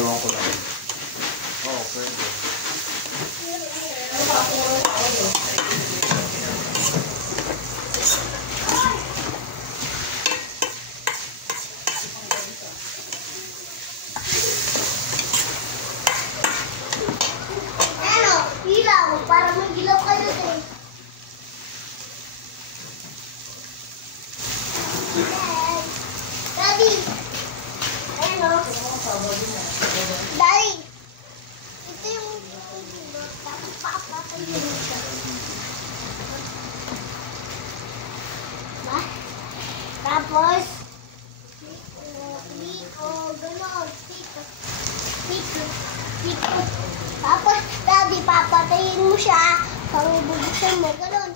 Ewan ko lang. Oo, pwede. Ano? Ilaw. Para mag-ilaw kayo eh. Daddy. Ano? Daddy. Ito yung tapos papatayin mo siya. Ba? Tapos gano'n. Tapos, Daddy, papatayin mo siya. Pag bubuksan mo, gano'n.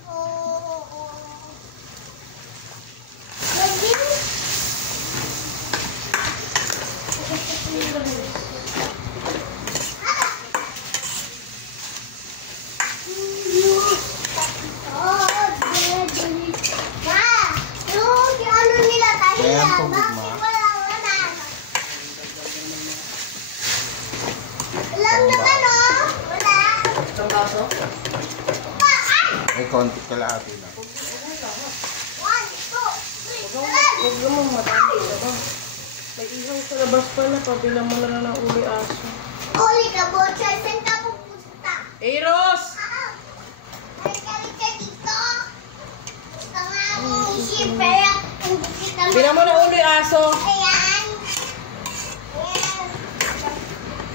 May konti kalahati lang. 1, 2, 3, Huwag naman madami ka ba? May ihaw sa labas pala, pabilang mo lang ng uli aso. Uli ka, Bochay. Saan ka pupunta? Eros! Halika dito. Ito nga ang isip, pero hindi kita Bilang mo ng uli aso. Ayan. Ayan.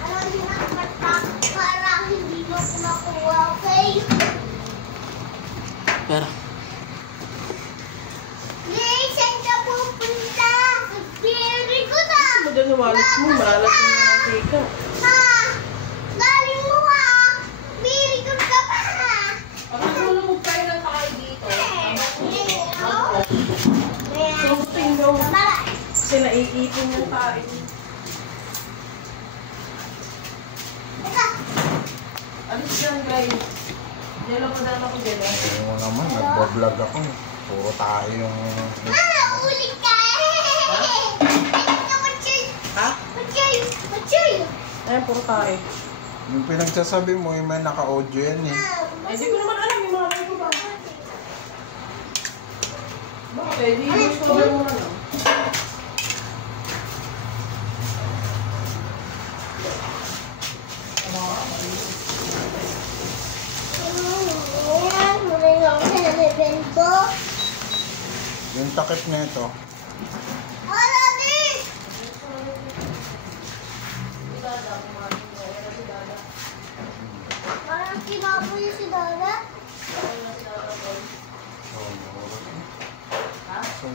Ano yung nakapata para hindi mo kumakuha, okay? Pero, Yay, saan ka pupunta? Very good ah. mo doon yung wallet mo, malalat yung mantika. Ha? Galing mo ah. Very good ka pa ha. Bakit mo lumog tayo ng tayo dito? Ayan. Something daw. Mala. Kasi naiipin yung tayo. Teka. Alis yan, guys. Dala ko dala ko dyan. Tingnan mo naman, nagbablog ako. Puro tayo yung... Ulit ka. Ha? Machay. Ayan, puro tayo. Yung pinagsasabi mo, yung may naka-audio yan eh. Hindi ko naman alam yung mga ko ba? Bakit? Hindi mo gusto mo na lang. Yung takip na ito. Parang kinaboy si Dada. So,